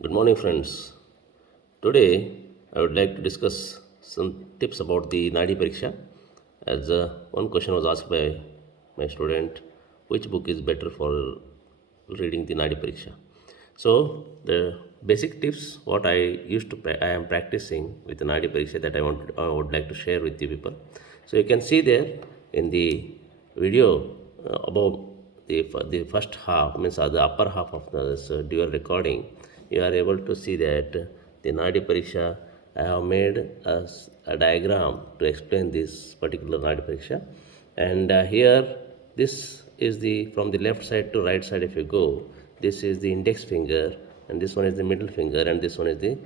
Good morning, friends. Today, I would like to discuss some tips about the Nadi Pariksha. As one question was asked by my student, which book is better for reading the Nadi Pariksha? So, the basic tips what I am practicing with the Nadi Pariksha that I would like to share with you people. So, you can see there in the video above the first half means the upper half of this dual recording, you are able to see that the Nadi Pariksha, I have made a diagram to explain this particular Nadi Pariksha. And here, this is the from the left side to right side. If you go, this is the index finger, and this one is the middle finger, and this one is the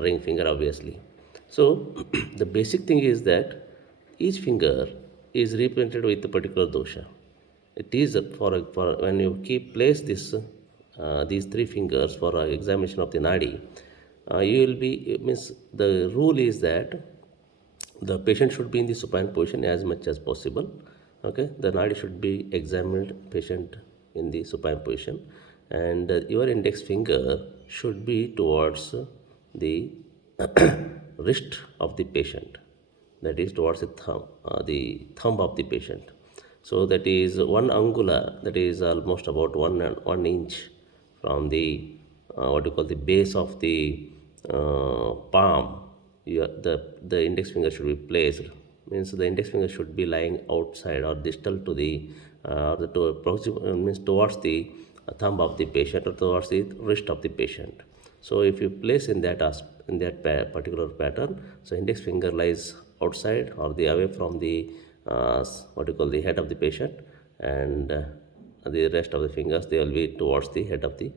ring finger, obviously. So, the basic thing is that each finger is represented with a particular dosha. It is for when you keep place this these three fingers for examination of the nadi, you will be it means the rule is that the patient should be in the supine position as much as possible. Okay, the nadi should be examined patient in the supine position, and your index finger should be towards the wrist of the patient, that is towards the thumb of the patient. So that is one angula, that is almost about 1 inch from the what you call the base of the palm. The index finger should be placed. Means the index finger should be lying outside or distal to the means towards the thumb of the patient or towards the wrist of the patient. So if you place in that particular pattern, so index finger lies outside or the away from the what you call the head of the patient, and the rest of the fingers they will be towards the head of the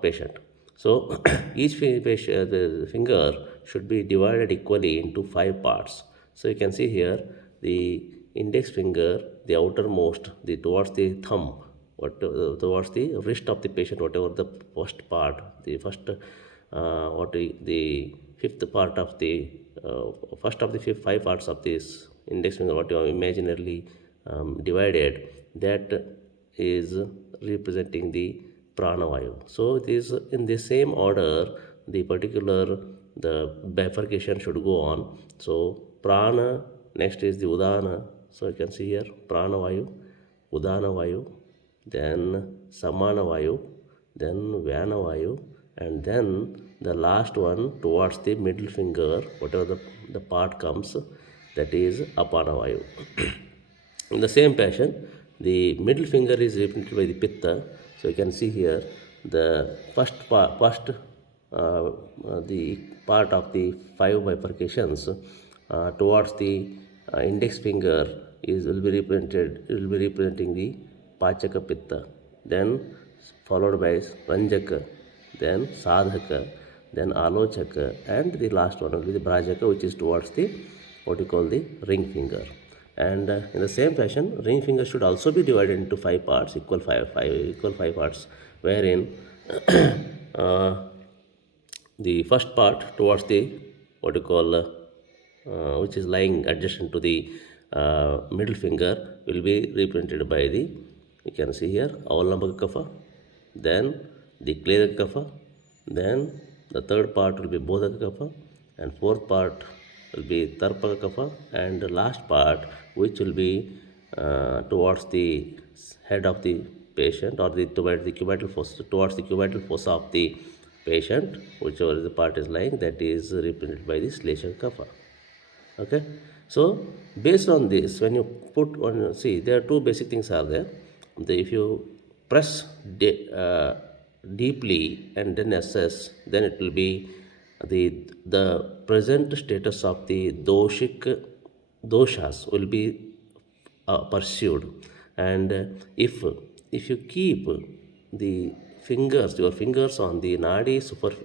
patient. So each the finger should be divided equally into 5 parts. So you can see here the index finger, the outermost, the towards the thumb, towards the wrist of the patient, whatever the first part, the first the fifth part of the first of the 5 parts of this index finger, what you have imaginarily divided, that is representing the pranavayu. So it is in the same order the particular the bifurcation should go on. So prana, next is the udana. So you can see here pranavayu, udana vayu, then samana vayu, then vyana vayu, and then the last one towards the middle finger, whatever the part comes, that is apana vayu. In the same fashion, the middle finger is represented by the pitta. So you can see here the the part of the 5 bifurcations towards the index finger is will be representing the pachaka pitta, then followed by ranjaka, then sadhaka, then alochaka, and the last one will be the brajaka, which is towards the what you call the ring finger. And in the same fashion, ring finger should also be divided into 5 parts, equal five parts, wherein uh, the first part towards the what you call which is lying adjacent to the middle finger will be represented by the, you can see here, Avalambaka Kapha, then the Kledaka Kapha, then the third part will be Bodhaka Kapha, and fourth part will be Tarpaka Kapha, and the last part which will be towards the head of the patient or towards the cubital fossa of the patient, whichever the part is lying, that is represented by the Shleshaka Kapha. Okay, so based on this, when you put on, see, there are two basic things are there. If you press deeply and then assess, then it will be the present status of the doshas will be pursued. And if you keep the your fingers on the nadi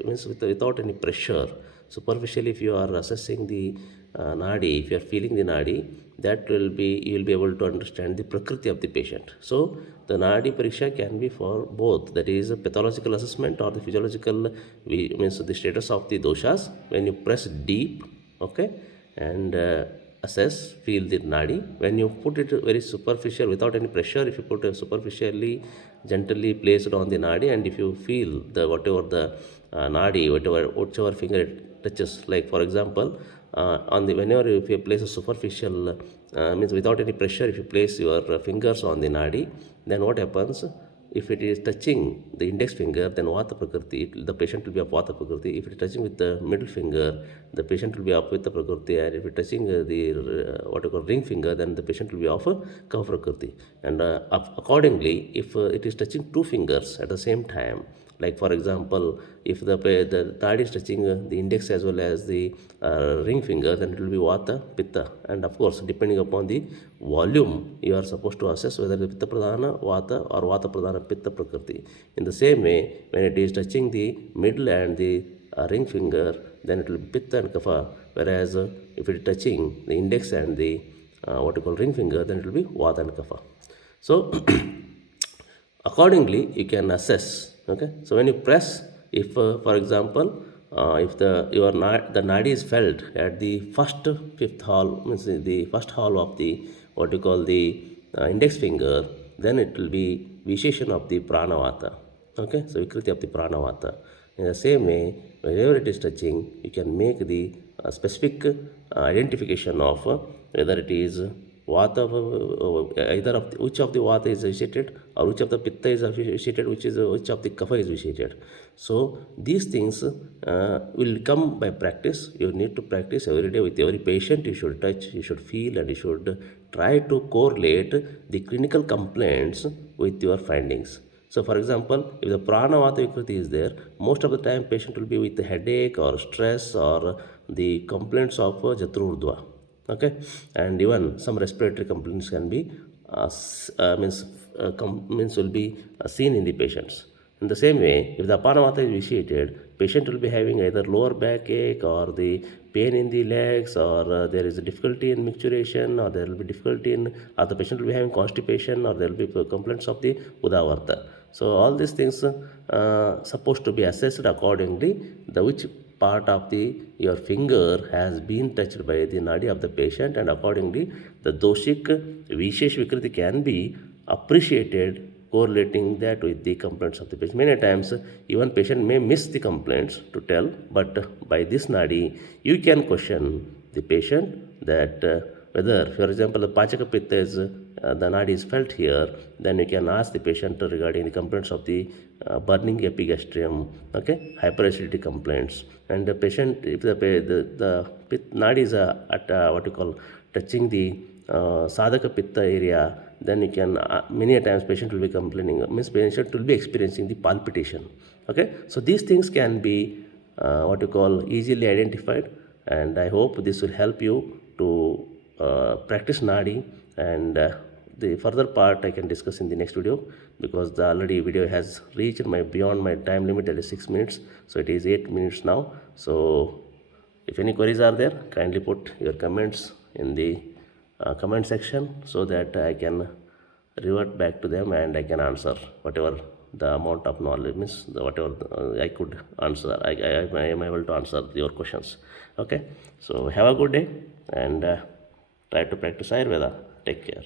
means without any pressure, superficially, if you are assessing the nadi, if you are feeling the nadi, that will be, you will be able to understand the prakriti of the patient. So the nadi pariksha can be for both, that is a pathological assessment or the physiological, means the status of the doshas when you press deep, okay, and assess, feel the nadi. When you put it very superficial without any pressure, if you put it superficially, gently place it on the nadi, and if you feel the whatever the nadi, whichever finger it touches, like for example, on the whenever if you place a superficial means without any pressure, if you place your fingers on the nadi, then what happens? If it is touching the index finger, then Vata Prakriti, the patient will be of Vata Prakriti. If it is touching with the middle finger, the patient will be of Pitta Prakriti. And if it is touching the what you call ring finger, then the patient will be of Kapha Prakriti. And accordingly, if it is touching two fingers at the same time, like for example, if the third is touching the index as well as the ring finger, then it will be Vata, Pitta. And of course, depending upon the volume, you are supposed to assess whether the Pitta Pradhana Vata or Vata Pradhana Pitta Prakriti. In the same way, when it is touching the middle and the ring finger, then it will be Pitta and Kapha. Whereas if it is touching the index and the what you call ring finger, then it will be Vata and Kapha. So accordingly you can assess. Okay, so when you press, if for example, if the nadi is felt at the first fifth hall, means the first hall of the what you call the index finger, then it will be visheshan of the pranavata. Okay, so vikriti of the pranavata. In the same way, wherever it is touching, you can make the specific identification of whether it is Vata, either of the, which of the Vata is vitiated, or which of the Pitta is vitiated, which of the Kapha is vitiated. So these things will come by practice. You need to practice every day with every patient. You should touch, you should feel, and you should try to correlate the clinical complaints with your findings. So for example, if the prana vata vikriti is there, most of the time patient will be with headache or stress or the complaints of jatrurdva. Okay, and even some respiratory complaints can be means will be seen in the patients. In the same way, if the apanavata is vitiated, patient will be having either lower back ache or the pain in the legs, or there is a difficulty in micturition, or there will be difficulty in, or the patient will be having constipation, or there will be complaints of the udavarta. So all these things supposed to be assessed accordingly, the which part of the your finger has been touched by the nadi of the patient, and accordingly the doshik vishesh vikriti can be appreciated, correlating that with the complaints of the patient. Many times even patient may miss the complaints to tell, but by this nadi you can question the patient that whether, for example, the pachaka pitta is the nadi is felt here, then you can ask the patient regarding the complaints of the burning epigastrium, okay, hyperacidity complaints. And the patient, if the nadi is at what you call touching the sadhaka pitta area, then you can many times patient will be complaining, means patient will be experiencing the palpitation. Okay, so these things can be what you call easily identified, and I hope this will help you to practice nadi, and the further part I can discuss in the next video, because the already video has reached my beyond my time limit, that is 6 minutes, so it is 8 minutes now. So if any queries are there, kindly put your comments in the comment section, so that I can revert back to them and I can answer whatever the amount of knowledge, means the whatever I could answer. I am able to answer your questions. Okay, so have a good day, and try to practice Ayurveda. Take care.